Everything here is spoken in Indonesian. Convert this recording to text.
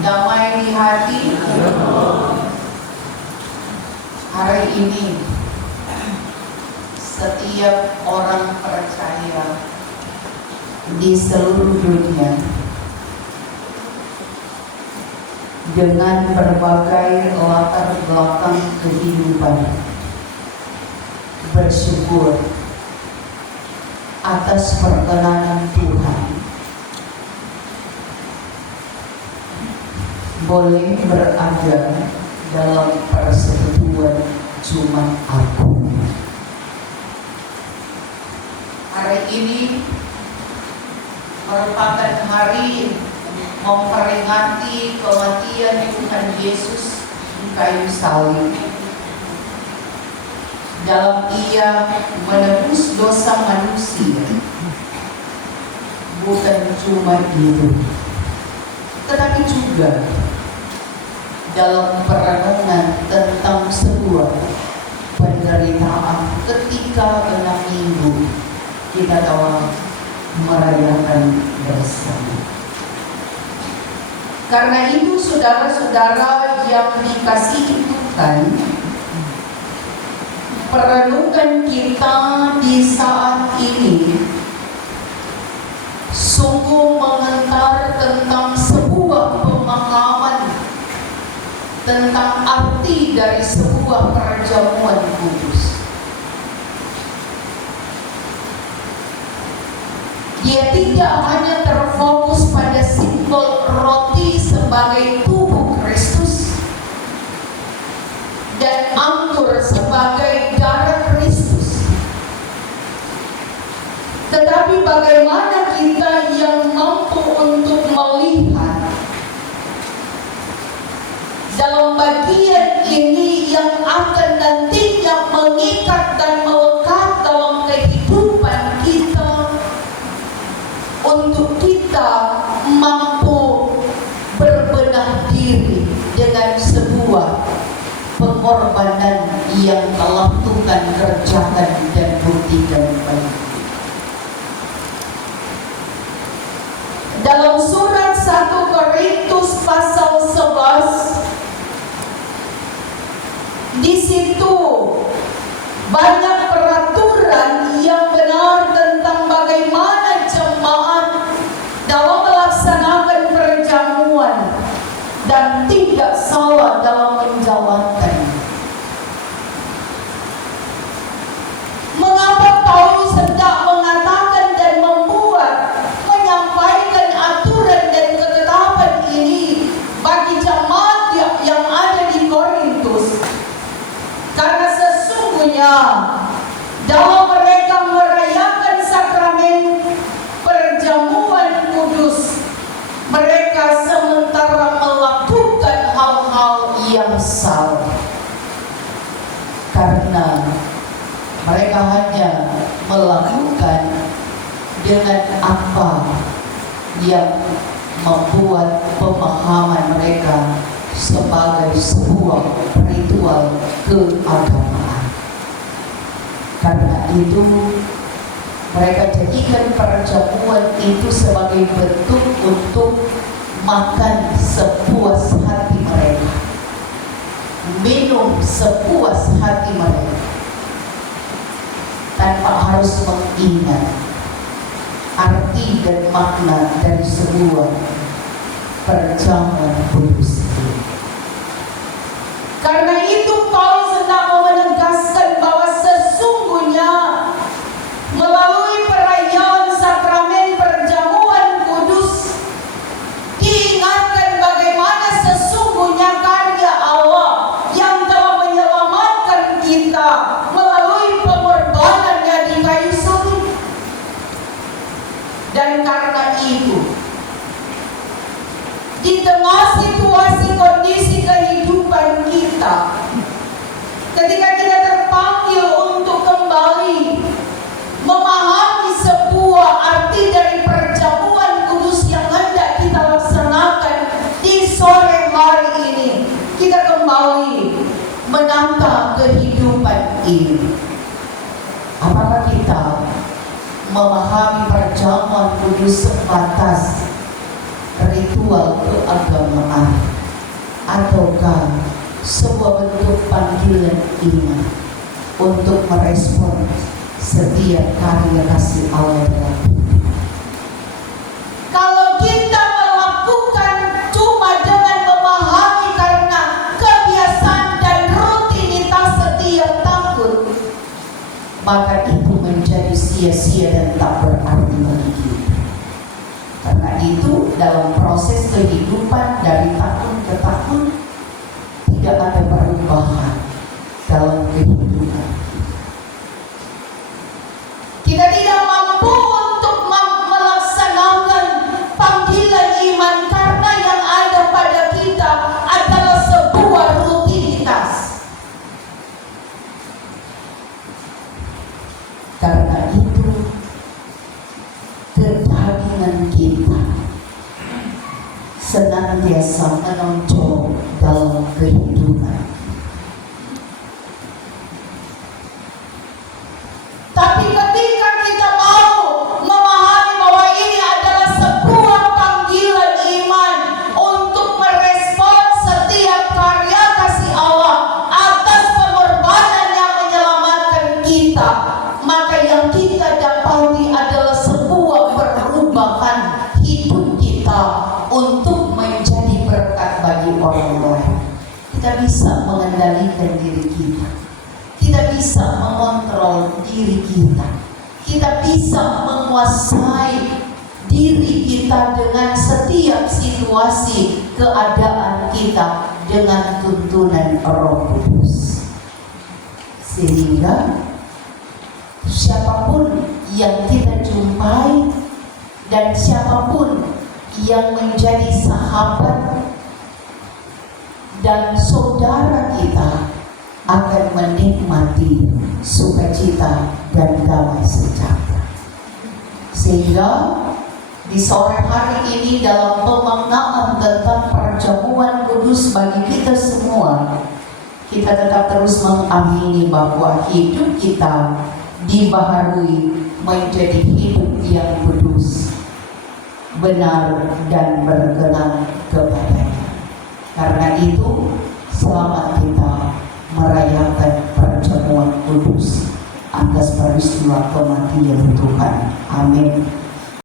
damai di hati. Hari ini setiap orang percaya di seluruh dunia dengan berbagai latar belakang kehidupan bersyukur atas perkenanan Tuhan boleh berada dalam persekutuan Jumat Agung. Hari ini merupakan hari memperingati kematian Tuhan Yesus di kayu salib. Dalam Ia menebus dosa manusia, bukan cuma itu, tetapi juga dalam perenungan tentang sebuah penderitaan ketika 6 minggu kita dalam merayakan bersama. Karena itu saudara-saudara yang dikasihi Tuhan, perenungan kita di saat ini sungguh mengantar tentang sebuah pemahaman tentang arti dari sebuah perjamuan kudus. Dia tidak hanya terfokus pada simbol roti sebagai tubuh Kristus dan anggur sebagai darah Kristus, tetapi bagaimana kita yang mampu untuk melihat dalam bagian ini yang akan nantinya mengikat dan melekat dalam kehidupan kita, untuk kita mampu berbenah diri dengan sebuah pengorbanan yang telah Tuhan kerjakan dan buktikan baik. Dalam surat 1 Korintus pasal 11, di situ banyak peraturan yang benar tentang bagaimana jemaat dalam melaksanakan perjamuan dan tidak salah dalam menjalankan. Mengapa Paulus hendak mengatakan dan menyampaikan aturan dan ketetapan ini bagi jemaat yang ada di Korintus? Karena sesungguhnya dalam mereka merayakan sakramen perjamuan kudus, mereka sementara melakukan hal-hal yang salah. Karena mereka hanya melakukan dengan apa yang membuat pemahaman mereka sebagai sebuah ritual keagamaan. Karena itu mereka jadikan perjamuan itu sebagai bentuk untuk makan sepuas hati mereka, minum sepuas hati mereka, tanpa harus mengingat arti dan makna dari sebuah perjamuan kudus. Karena itu Paulus hendak menegaskan bahwa sesungguhnya melalui perayaan sakramen perjamuan kudus diingatkan bagaimana sesungguhnya karya Allah yang telah menyelamatkan kita melalui pengorbanannya di kayu salib. Dan karena itu, di tengah situasi kondisi kehidupan kita, ketika kita terpanggil untuk kembali memahami sebuah arti dari perjamuan kudus yang hendak kita laksanakan di sore hari ini, kita kembali menata kehidupan ini. Apakah kita memahami perjamuan kudus sebatas ritual ritual keagamaan ataukah sebuah bentuk panggilan iman untuk merespon setiap karya kasih Allah dalam hidup. Kalau kita melakukan cuma dengan memahami karena kebiasaan dan rutinitas setiap tahun, maka itu menjadi sia-sia dan tak berarti bagi kita. Karena itu dalam proses kehidupan dari tahun ke tahun tidak ada perubahan dalam kehidupan. Kita tidak mampu untuk melaksanakan panggilan iman karena yang ada pada kita adalah sebuah rutinitas. Karena itu kedagingan kita senantiasa menonjol dalam kehidupan. Tapi ketika kita mau memahami bahwa ini adalah sebuah panggilan iman untuk merespon setiap karya kasih Allah atas pengorbanan yang menyelamatkan kita, maka yang kita dapati adalah sebuah perubahan hidup kita untuk menjadi berkat bagi orang lain. Kita bisa mengendalikan diri kita. Kita bisa mengontrol diri kita. Kita bisa menguasai diri kita dengan setiap situasi keadaan kita dengan tuntunan Roh Kudus. Sehingga siapapun yang kita jumpai dan siapapun yang menjadi sahabat dan saudara kita akan menikmati sukacita dan damai sejahtera. Sehingga di sore hari ini dalam pemaknaan tentang perjamuan kudus bagi kita semua, kita tetap terus mengamini bahwa hidup kita dibaharui menjadi hidup yang kudus, benar dan berkenan kepadanya. Karena itu selamat kita merayakan perjamuan kudus atas peristiwa kematian Tuhan. Amin.